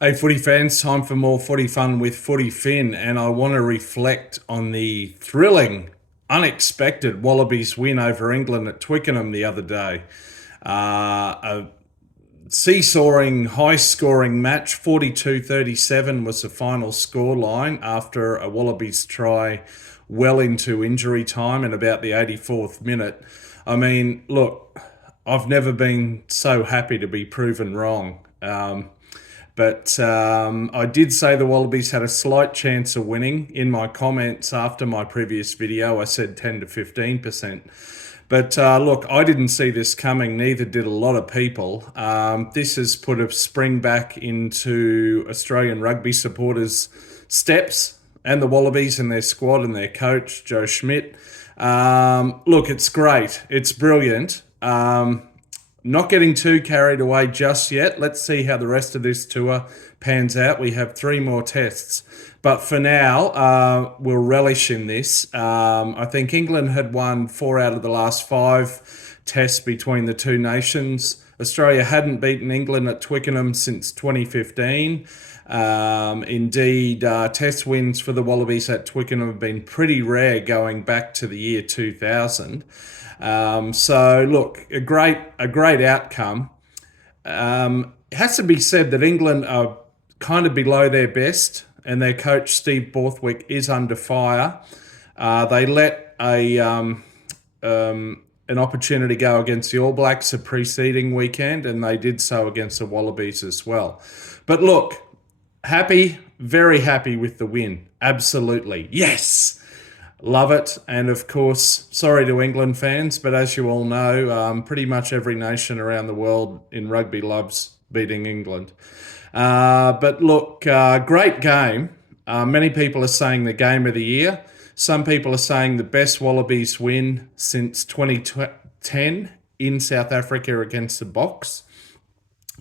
Hey, footy fans, time for more footy fun with Footy Finn, and I want to reflect on the thrilling, unexpected Wallabies win over England at Twickenham the other day. A seesawing, high scoring match, 42-37 was the final scoreline after a Wallabies try well into injury time in about the 84th minute. I mean, look, I've never been so happy to be proven wrong. But I did say the Wallabies had a slight chance of winning. In my comments after my previous video, I said 10 to 15%. But look, I didn't see this coming, neither did a lot of people. This has put a spring back into Australian rugby supporters' steps and the Wallabies and their squad and their coach, Joe Schmidt. Look, it's great. It's brilliant. Not getting too carried away just yet. Let's see how the rest of this tour pans out. We have 3 more tests. But for now, we'll relish in this. I think England had won 4 out of the last 5 tests between the two nations. Australia hadn't beaten England at Twickenham since 2015. Indeed, test wins for the Wallabies at Twickenham have been pretty rare going back to the year 2000. So look, a great outcome. It has to be said that England are kind of below their best, and their coach Steve Borthwick is under fire. They let an opportunity go against the All Blacks the preceding weekend, and they did so against the Wallabies as well. But look, happy, very happy with the win. Absolutely, yes. Love it. And of course, sorry to England fans, but as you all know, pretty much every nation around the world in rugby loves beating England. But look, great game. Many people are saying the game of the year. Some people are saying the best Wallabies win since 2010 in South Africa against the Box.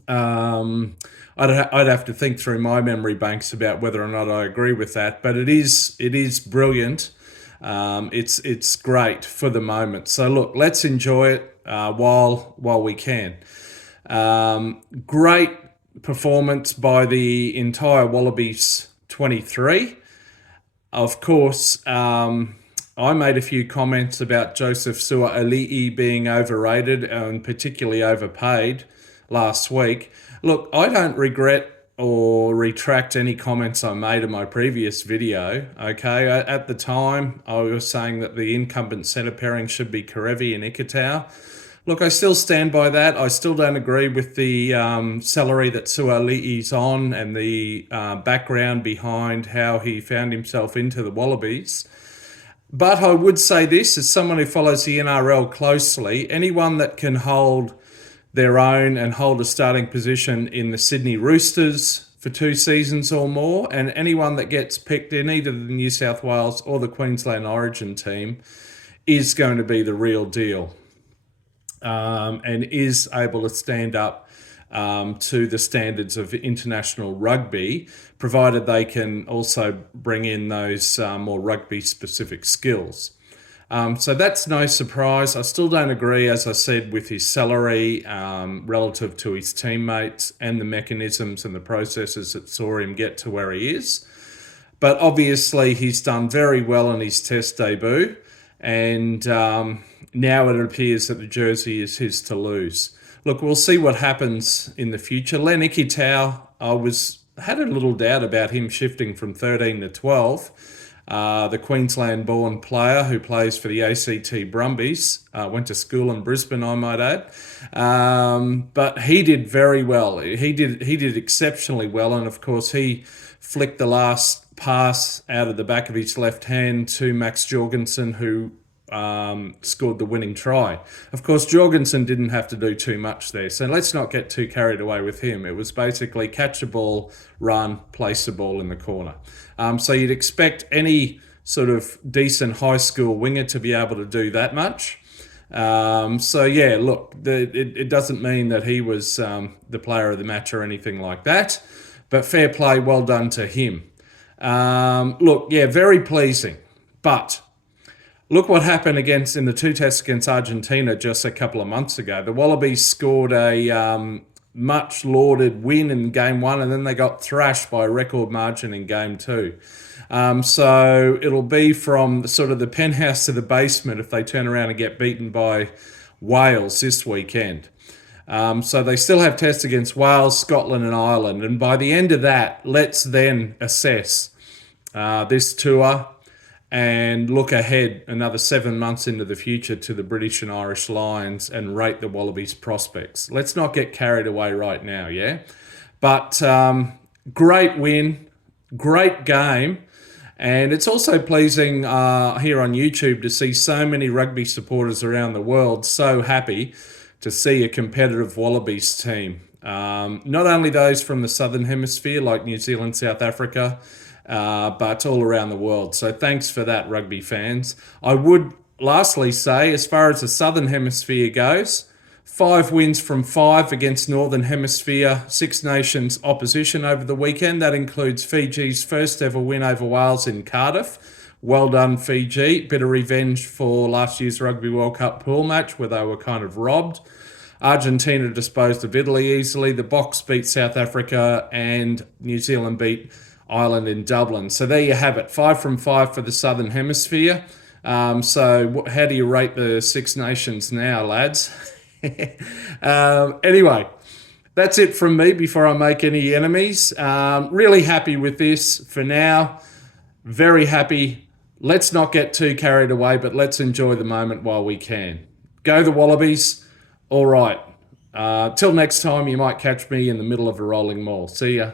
I'd have to think through my memory banks about whether or not I agree with that, but it is brilliant. It's great for the moment. So look, let's enjoy it while we can. Great performance by the entire Wallabies 23. Of course, I made a few comments about Joseph Su'a-Ali'i being overrated and particularly overpaid last week. Look, I don't regret or retract any comments I made in my previous video. Okay, at the time, I was saying that the incumbent centre pairing should be Karevi and Ikitau. Look, I still stand by that. I still don't agree with the salary that Su'a-Ali'i's on and the background behind how he found himself into the Wallabies. But I would say this, as someone who follows the NRL closely, anyone that can hold their own and hold a starting position in the Sydney Roosters for 2 seasons or more, and anyone that gets picked in either the New South Wales or the Queensland Origin team is going to be the real deal, and is able to stand up to the standards of international rugby, provided they can also bring in those more rugby-specific skills. So that's no surprise. I still don't agree, as I said, with his salary relative to his teammates and the mechanisms and the processes that saw him get to where he is. But obviously he's done very well in his test debut, and now it appears that the jersey is his to lose. Look, we'll see what happens in the future. Len Ikitau, had a little doubt about him shifting from 13 to 12. The Queensland-born player who plays for the ACT Brumbies, went to school in Brisbane, I might add, but he did very well. He did exceptionally well, and of course he flicked the last pass out of the back of his left hand to Max Jorgensen, who scored the winning try. Of course, Jorgensen didn't have to do too much there, so let's not get too carried away with him. It was basically catch a ball, run, place the ball in the corner. So you'd expect any sort of decent high school winger to be able to do that much. So yeah, look, it doesn't mean that he was the player of the match or anything like that, but fair play, well done to him. Look, yeah, very pleasing, but look what happened in the 2 tests against Argentina just a couple of months ago. The Wallabies scored much lauded win in game one, and then they got thrashed by a record margin in game two. So it'll be from sort of the penthouse to the basement if they turn around and get beaten by Wales this weekend. So they still have tests against Wales, Scotland and Ireland. And by the end of that, let's then assess this tour and look ahead another 7 months into the future to the British and Irish Lions and rate the Wallabies prospects. Let's not get carried away right now, yeah? But great win, great game. And it's also pleasing here on YouTube to see so many rugby supporters around the world so happy to see a competitive Wallabies team. Not only those from the Southern Hemisphere like New Zealand, South Africa, but all around the world. So thanks for that, rugby fans. I would lastly say, as far as the Southern Hemisphere goes, 5 wins from 5 against Northern Hemisphere Six Nations opposition over the weekend. That includes Fiji's first ever win over Wales in Cardiff. Well done, Fiji. Bit of revenge for last year's Rugby World Cup pool match where they were kind of robbed. Argentina disposed of Italy easily. The Box beat South Africa and New Zealand beat Ireland in Dublin. So there you have it. 5 from 5 for the Southern Hemisphere. So how do you rate the Six Nations now, lads? Anyway, that's it from me before I make any enemies. Really happy with this for now. Very happy. Let's not get too carried away, but let's enjoy the moment while we can. Go the Wallabies. All right. Till next time, you might catch me in the middle of a rolling mall. See ya.